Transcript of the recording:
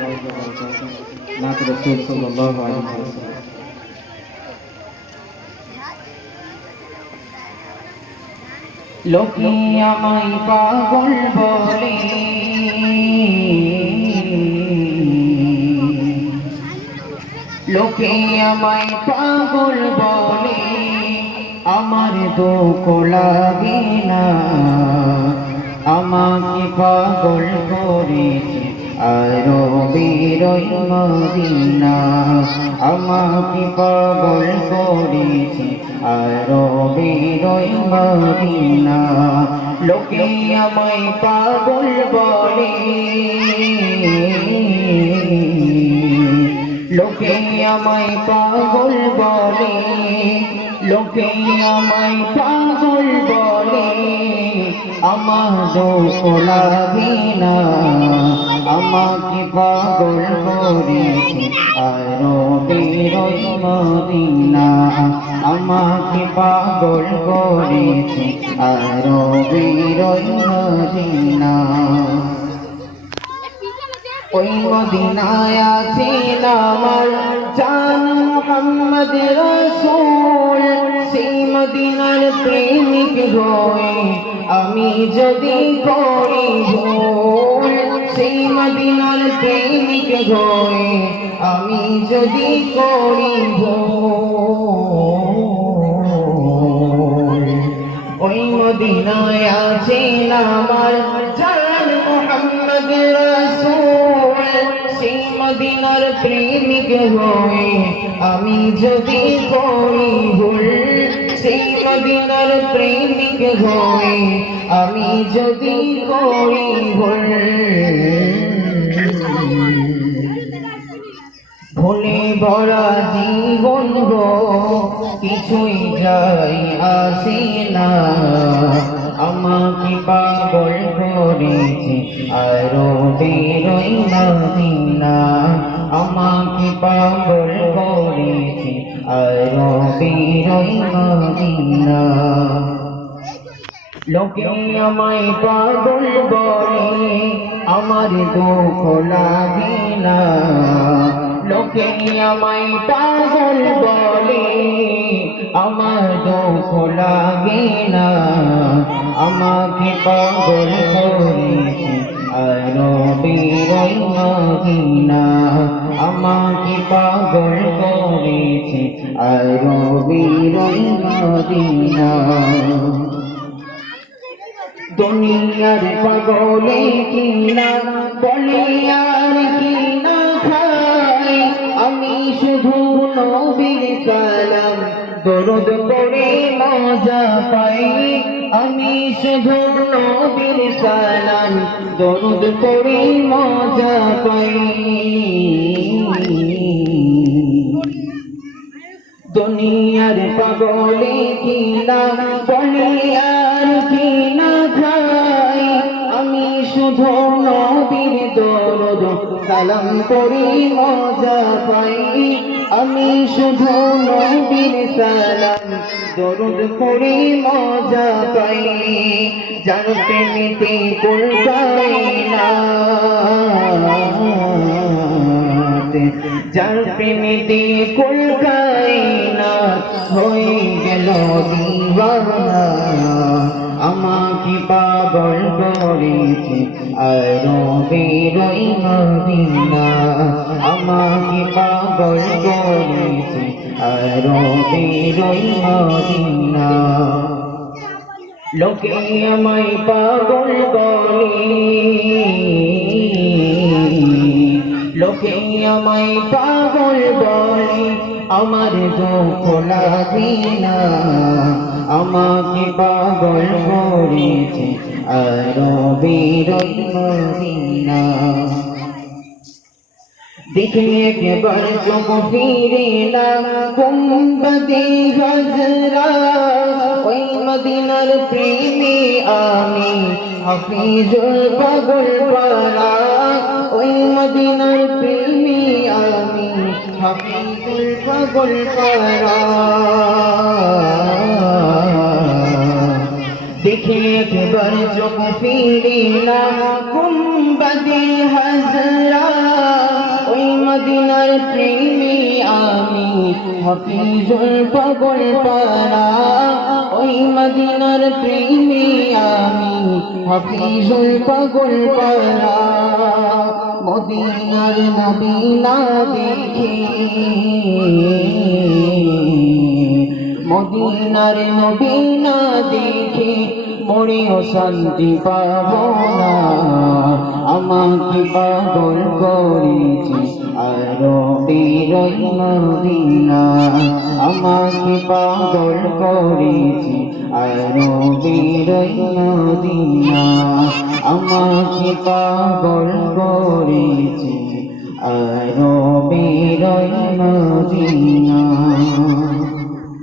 नात रसूल सल्लल्लाहु अलैहि वसल्लम। लोके आमाय पागल बोले, लोके आमाय पागल बोले, आमार दुख लागे ना, आमाके पागल करेছে আরবের মদিনা, আমাকে পাগল করেছে আরবের মদিনা। লোকে আমায় পাগল বলে, লোকে আমায় পাগল বলে, লোকে আমায় পাগল বলে, আমার দুঃখ লাগে না, আমাকে পাগল করেছে আরবের মদিনা, আমাকে পাগল করেছে আরবের মদিনা। ওই মদিনায় আছেন আমার জান মুহাম্মদ রাসূল, সেই মদিনার প্রেমিক হয়ে আমি যদি করি ভুল, সেই মদিনার প্রেমিক হয়ে আমি যদি করি ভুল। ওই মদিনায় আছেন আমার জান মুহাম্মদ রাসূল, সেই মদিনার প্রেমিক হয়ে আমি যদি করি ভুল, সেই মদিনার প্রেমিক হয়ে আমি যদি করি ভুল। ভুলে ভরা জীবন গো কিছুই যাই আসে না, আমাকে পাগল করেছে আরবের মদিনা, আমাকে পাগল করেছে আরবের মদিনা। লোকে আমায় পাগল বলে, আমার দুঃখ লাগে না, লোকে আমায় পাগল বলে, আমার দুঃখ লাগে না, আমাকে পাগল করেছে আরবের মদিনা, আমাকে পাগল করেছে আরবের মদিনা। দুনিয়ার পাগলে কিনা বলে আর কিনা খাই, আমি শুধু নবীর সালাম দরুদ পড়ে মজা পাই, আমি শুধু নবীর সালাম দরুদ পড়ে মজা পাই। দুনিয়ার পাগলে কিনা বলে আর কিনা খাই, আমি শুধু নবীর দরুদ সালাম পড়ি মজা পাই, আমি শুধু নবীর সালাম দরুদ পড়ি মজা পাই। যার প্রেমেতে কুল কায়না, যার প্রেমেতে কুল কায়নাত হয়ে গেল দিওয়ানা, আমাকে পাগল করেছে আরবের মদিনা, আমাকে পাগল করেছে আরবের মদিনা। লোকে আমায় পাগল বলে, লোকে আমায় পাগল বলে, আমার দুঃখ লাগে না, আমাকে পাগল করেছে আরবের মদিনা। দেখে একবার চোখ ফিরে না গুম্বদে হজরা, ওই মদিনার প্রেমে আমি হাফিজুল পাগল পারা, ওই মদিনার প্রেমে আমি হাফিজুল পাগল পারা। দেখে একবার চোখ ফিরে না গুম্বদে হজরা, প্রেমে আমি হাফিজুল পাগল পারা ওই মদিনার প্রেমে আমি হাফিজুল পাগল পারা মদিনার নবী না দেখে মদিনার নবী না দেখে মরেও শান্তি পাবো না আমাকে পাগল করেছি আরো বেরোই মদিনা আমাকে পাগল করেছি আরো বেরোই মদিনা আমাকে পাগল করেছি